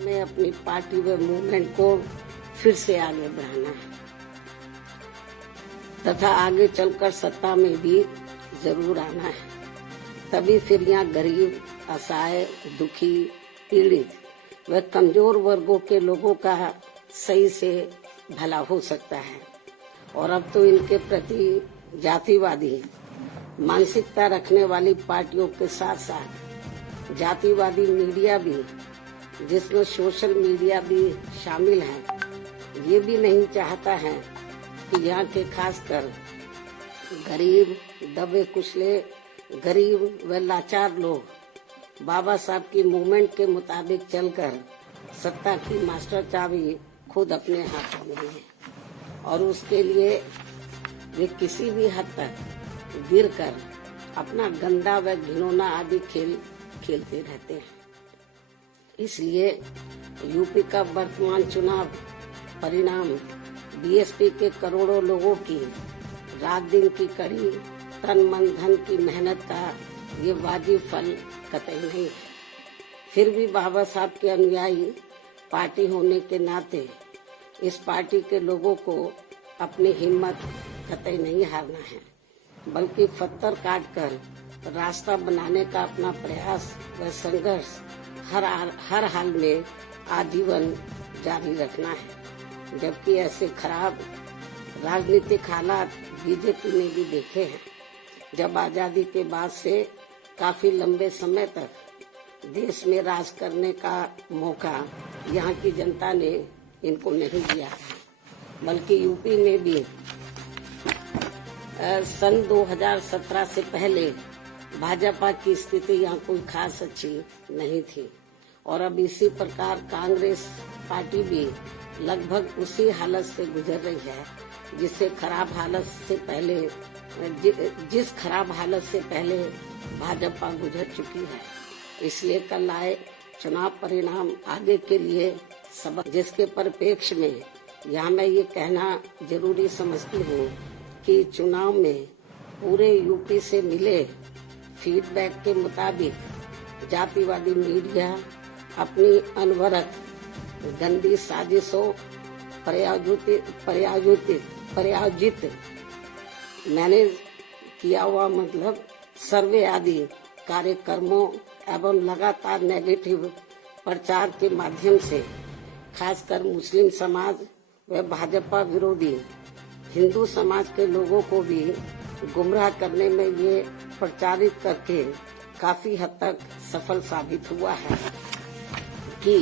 में अपनी पार्टी व मूवमेंट को फिर से आगे बढ़ाना है तथा आगे चलकर सत्ता में भी जरूर आना है। तभी फिर यहाँ गरीब, असहाय, दुखी, पीड़ित व कमजोर वर्गों के लोगों का सही से भला हो सकता है। और अब तो इनके प्रति जातिवादी मानसिकता रखने वाली पार्टियों के साथ साथ जातिवादी मीडिया भी, जिसमें सोशल मीडिया भी शामिल है, ये भी नहीं चाहता है कि यहाँ के खासकर गरीब, दबे कुचले, गरीब व लाचार लोग बाबा साहब की मूवमेंट के मुताबिक चलकर सत्ता की मास्टर चाबी खुद अपने हाथों में है और उसके लिए वे किसी भी हद तक गिरकर अपना गंदा व घिनौना आदि खेल खेलते रहते हैं। इसलिए यूपी का वर्तमान चुनाव परिणाम बीएसपी के करोड़ों लोगों की रात दिन की कड़ी तन मन धन की मेहनत का ये वाजिब फल कतई नहीं है। फिर भी बाबा साहब के अनुयायी पार्टी होने के नाते इस पार्टी के लोगों को अपनी हिम्मत कतई नहीं हारना है, बल्कि पत्थर काट कर रास्ता बनाने का अपना प्रयास व संघर्ष हर हाल में आजीवन जारी रखना है। जबकि ऐसे खराब राजनीतिक हालात बीजेपी ने भी देखे हैं, जब आजादी के बाद से काफी लंबे समय तक देश में राज करने का मौका यहाँ की जनता ने इनको नहीं दिया है। बल्कि यूपी में भी सन 2017 से पहले भाजपा की स्थिति यहाँ कोई खास अच्छी नहीं थी और अब इसी प्रकार कांग्रेस पार्टी भी लगभग उसी हालत से गुजर रही है जिस खराब हालत से पहले भाजपा गुजर चुकी है। इसलिए कल आए चुनाव परिणाम आगे के लिए सबक, जिसके परिप्रेक्ष्य में यहाँ मैं ये कहना जरूरी समझती हूँ कि चुनाव में पूरे यूपी से मिले फीडबैक के मुताबिक जातिवादी मीडिया अपनी अनवरत गंदी साजिशों प्रायोजित मैनेज किया हुआ सर्वे आदि कार्यक्रमों एवं लगातार नेगेटिव प्रचार के माध्यम से खासकर मुस्लिम समाज व भाजपा विरोधी हिंदू समाज के लोगों को भी गुमराह करने में ये प्रचारित करके काफी हद तक सफल साबित हुआ है कि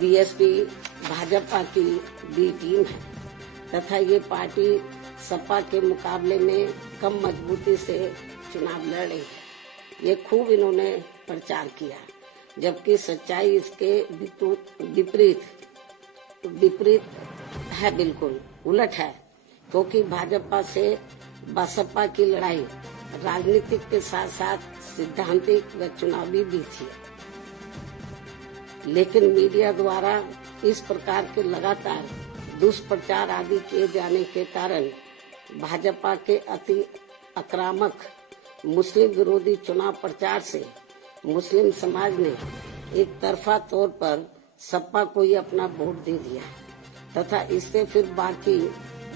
बीएसपी भाजपा की बी टीम है तथा ये पार्टी सपा के मुकाबले में कम मजबूती से चुनाव लड़ रही है। ये खूब इन्होंने प्रचार किया, जबकि सच्चाई इसके विपरीत है, बिल्कुल उलट है। क्योंकि भाजपा से बसपा की लड़ाई राजनीतिक के साथ साथ सिद्धांतिक व चुनावी भी थी, लेकिन मीडिया द्वारा इस प्रकार के लगातार दुष्प्रचार आदि किए जाने के कारण भाजपा के अति आक्रामक मुस्लिम विरोधी चुनाव प्रचार से मुस्लिम समाज ने एक तरफा तौर पर सपा को ही अपना वोट दे दिया तथा इससे फिर बाकी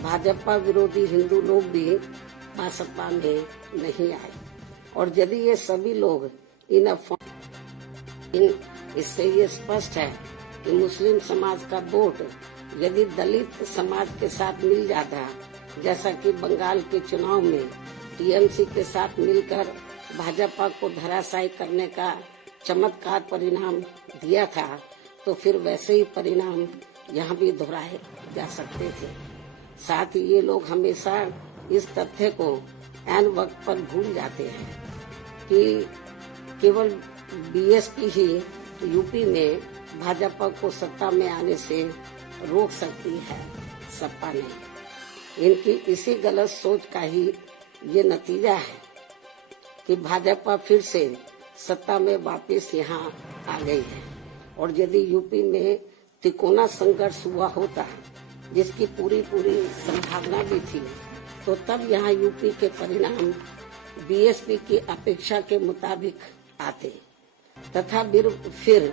भाजपा विरोधी हिंदू लोग भी बसपा में नहीं आए। और यदि ये सभी लोग इससे ये स्पष्ट है कि मुस्लिम समाज का वोट यदि दलित समाज के साथ मिल जाता, जैसा कि बंगाल के चुनाव में टीएमसी के साथ मिलकर भाजपा को धराशायी करने का चमत्कार परिणाम दिया था, तो फिर वैसे ही परिणाम यहाँ भी दोहराए जा सकते थे। साथ ही ये लोग हमेशा इस तथ्य को ऐन वक्त पर भूल जाते हैं कि केवल बीएसपी ही यूपी में भाजपा को सत्ता में आने से रोक सकती है, सपा नहीं। इनकी इसी गलत सोच का ही ये नतीजा है कि भाजपा फिर से सत्ता में वापस यहाँ आ गई है। और यदि यूपी में तिकोना संघर्ष हुआ होता, जिसकी पूरी संभावना भी थी, तो तब यहाँ यूपी के परिणाम बीएसपी की अपेक्षा के मुताबिक आते तथा फिर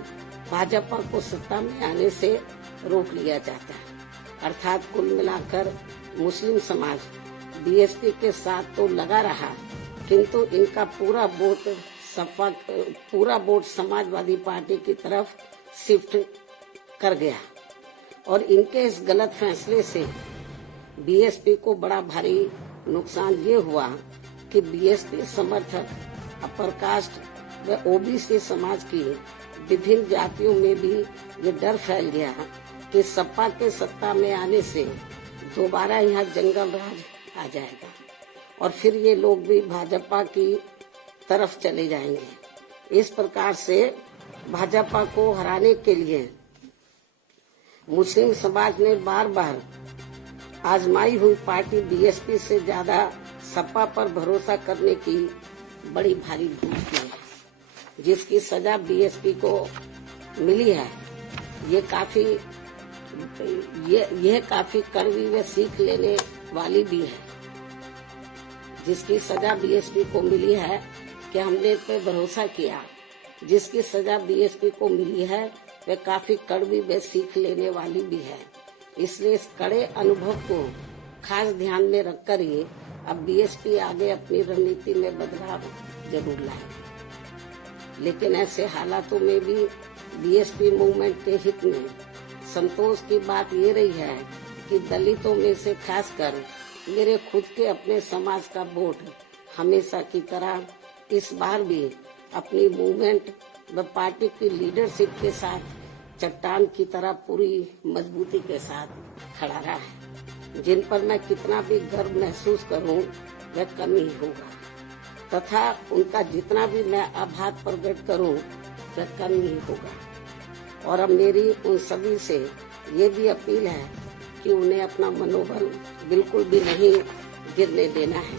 भाजपा को सत्ता में आने से रोक लिया जाता है। अर्थात कुल मिलाकर मुस्लिम समाज बीएसपी के साथ तो लगा रहा, किंतु इनका पूरा वोट समाजवादी पार्टी की तरफ शिफ्ट कर गया और इनके इस गलत फैसले से बीएसपी को बड़ा भारी नुकसान ये हुआ कि बीएसपी समर्थक अपर कास्ट व ओबीसी समाज की विभिन्न जातियों में भी ये डर फैल गया कि सपा के सत्ता में आने से दोबारा यहाँ जंगल राज आ जाएगा और फिर ये लोग भी भाजपा की तरफ चले जाएंगे। इस प्रकार से भाजपा को हराने के लिए मुस्लिम समाज ने बार बार आजमाई हुई पार्टी बीएसपी से ज्यादा सपा पर भरोसा करने की बड़ी भारी भूल की है, जिसकी सजा बीएसपी को मिली है। यह काफी कड़वी व सीख लेने वाली भी है। जिसकी सजा बीएसपी को मिली है कि हमने इस पे भरोसा किया, जिसकी सजा बीएसपी को मिली है वह काफी कड़वी व सीख लेने वाली भी है। इसलिए इस कड़े अनुभव को खास ध्यान में रखकर ही अब बीएसपी आगे अपनी रणनीति में बदलाव जरूर लाएगी। लेकिन ऐसे हालातों में भी बीएसपी मूवमेंट के हित में संतोष की बात ये रही है कि दलितों में से खासकर मेरे खुद के अपने समाज का वोट हमेशा की तरह इस बार भी अपनी मूवमेंट व पार्टी की लीडरशिप के साथ चट्टान की तरह पूरी मजबूती के साथ खड़ा रहा है। जिन पर मैं कितना भी गर्व महसूस करूं वह कम ही होगा, तथा उनका जितना भी मैं आभार प्रकट करूं वह कम ही होगा। और अब मेरी उन सभी से ये भी अपील है कि उन्हें अपना मनोबल बिल्कुल भी नहीं गिरने देना है,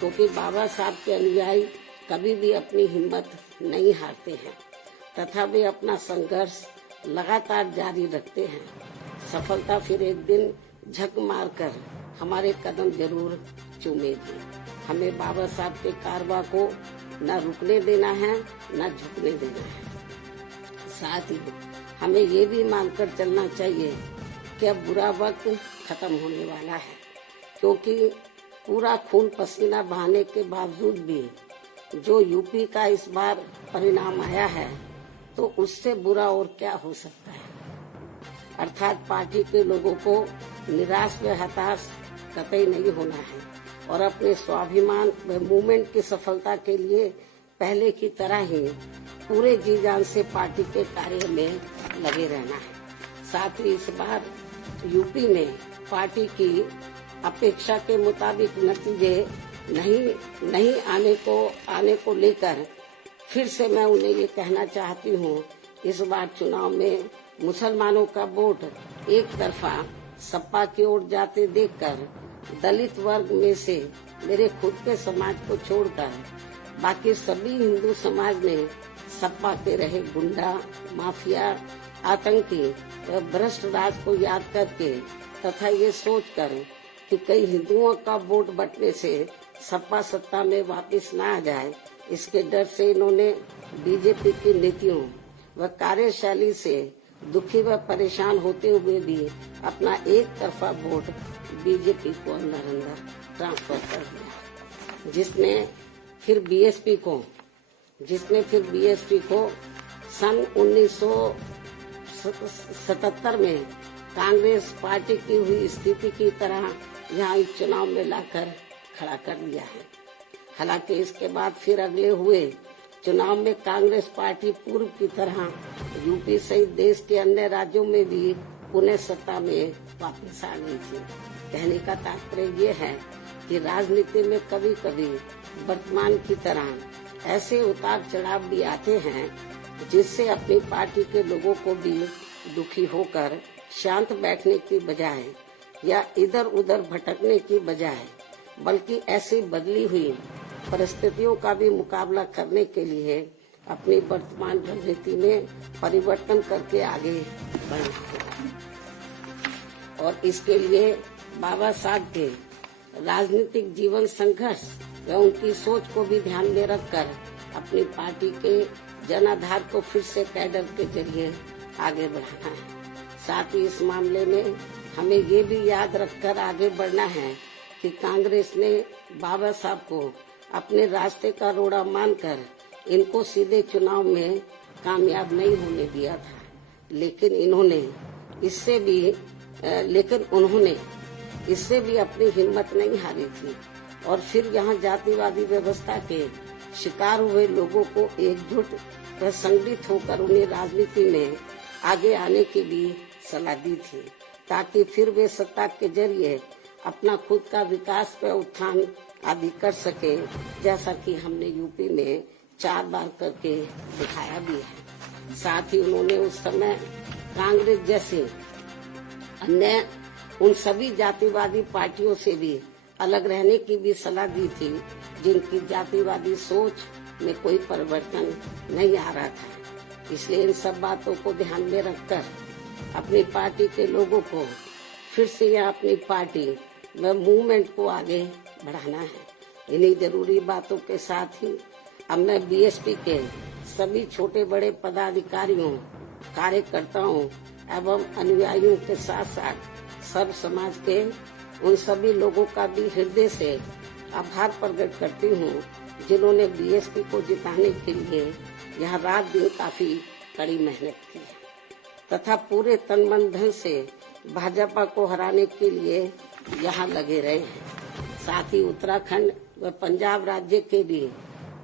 क्योंकि बाबा साहब के अनुयायी कभी भी अपनी हिम्मत नहीं हारते हैं तथा वे अपना संघर्ष लगातार जारी रखते हैं। सफलता फिर एक दिन झक मारकर हमारे कदम जरूर चूमेगी। हमें बाबा साहब के कारवा को न रुकने देना है न झुकने देना है। साथ ही हमें ये भी मानकर चलना चाहिए कि अब बुरा वक्त खत्म होने वाला है, क्योंकि पूरा खून पसीना बहाने के बावजूद भी जो यूपी का इस बार परिणाम आया है तो उससे बुरा और क्या हो सकता है। अर्थात पार्टी के लोगों को निराश व हताश कतई नहीं होना है और अपने स्वाभिमान व मूवमेंट की सफलता के लिए पहले की तरह ही पूरे जी जान से पार्टी के कार्य में लगे रहना है। साथ ही इस बार यूपी में पार्टी की अपेक्षा के मुताबिक नतीजे नहीं आने को लेकर फिर से मैं उन्हें ये कहना चाहती हूँ, इस बार चुनाव में मुसलमानों का वोट एक तरफा सपा की ओर जाते देखकर दलित वर्ग में से मेरे खुद के समाज को छोड़कर बाकी सभी हिंदू समाज ने सपा के रहे गुंडा, माफिया, आतंकी व भ्रष्ट राज को याद करके तथा ये सोचकर कि कई हिंदुओं का वोट बंटने से सपा सत्ता में वापस न आ जाए, इसके डर से इन्होंने बीजेपी की नीतियों व कार्यशैली से दुखी व परेशान होते हुए भी अपना एक तरफा वोट बीजेपी को अंदर ट्रांसफर कर दिया, जिसने फिर बीएसपी को सन 1977 में कांग्रेस पार्टी की हुई स्थिति की तरह यहाँ इस चुनाव में लाकर खड़ा कर दिया है। हालांकि इसके बाद फिर अगले हुए चुनाव में कांग्रेस पार्टी पूर्व की तरह यूपी सहित देश के अन्य राज्यों में भी पुनः सत्ता में वापस आ गई थी। कहने का तात्पर्य ये है कि राजनीति में कभी कभी वर्तमान की तरह ऐसे उतार चढ़ाव भी आते हैं जिससे अपनी पार्टी के लोगों को भी दुखी होकर शांत बैठने की बजाय या इधर उधर भटकने की बजाय बल्कि ऐसी बदली हुई परिस्थितियों का भी मुकाबला करने के लिए अपनी वर्तमान रणनीति में परिवर्तन करके आगे बढ़ना होगा। और इसके लिए बाबा साहब के राजनीतिक जीवन संघर्ष व उनकी सोच को भी ध्यान में रखकर अपनी पार्टी के जनाधार को फिर से कैडर के जरिए आगे बढ़ाना है। साथ ही इस मामले में हमें ये भी याद रखकर आगे बढ़ना है कि कांग्रेस ने बाबा साहब को अपने रास्ते का रोड़ा मानकर इनको सीधे चुनाव में कामयाब नहीं होने दिया था, लेकिन उन्होंने इससे भी अपनी हिम्मत नहीं हारी थी और फिर यहाँ जातिवादी व्यवस्था के शिकार हुए लोगों को एकजुट व संगठित होकर उन्हें राजनीति में आगे आने की भी सलाह दी थी, ताकि फिर वे सत्ता के जरिए अपना खुद का विकास व उत्थान आदि कर सके, जैसा कि हमने यूपी में 4 बार करके दिखाया भी है। साथ ही उन्होंने उस समय कांग्रेस जैसे अन्य उन सभी जातिवादी पार्टियों से भी अलग रहने की भी सलाह दी थी, जिनकी जातिवादी सोच में कोई परिवर्तन नहीं आ रहा था। इसलिए इन सब बातों को ध्यान में रखकर अपनी पार्टी के लोगों को फिर से यहाँ अपनी पार्टी व मूवमेंट को आगे बढ़ाना है। इन्हीं जरूरी बातों के साथ ही अब मैं बीएसपी के सभी छोटे बड़े पदाधिकारियों, कार्यकर्ताओं एवं अनुयायियों के साथ साथ सब समाज के उन सभी लोगों का भी हृदय से आभार प्रकट करती हूँ, जिन्होंने बीएसपी को जिताने के लिए यहाँ रात दिन काफी कड़ी मेहनत की है तथा पूरे तन मन धन से भाजपा को हराने के लिए यहाँ लगे रहे हैं। साथ ही उत्तराखंड व पंजाब राज्य के भी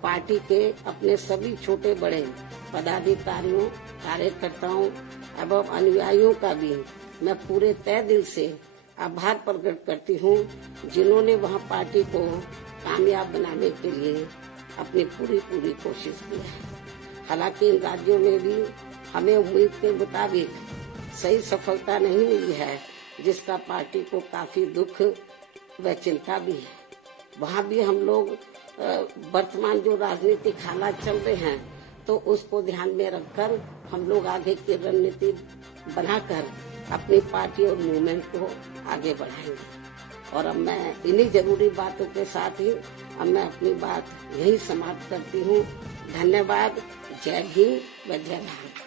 पार्टी के अपने सभी छोटे बड़े पदाधिकारियों, कार्यकर्ताओं एवं अनुयायियों का भी मैं पूरे तय दिल से आभार प्रकट करती हूँ, जिन्होंने वहाँ पार्टी को कामयाब बनाने के लिए अपनी पूरी कोशिश की है। हालांकि इन राज्यों में भी हमें उम्मीद के मुताबिक सही सफलता नहीं मिली है, जिसका पार्टी को काफी दुख व चिंता भी है। वहाँ भी हम लोग वर्तमान जो राजनीतिक हालात चल रहे हैं, तो उसको ध्यान में रखकर हम लोग आगे की रणनीति बनाकर अपनी पार्टी और मूवमेंट को आगे बढ़ाएंगे। और अब मैं इन्हीं जरूरी बातों के साथ ही अब मैं अपनी बात यही समाप्त करती हूँ। धन्यवाद। जय हिंद व जय भारत।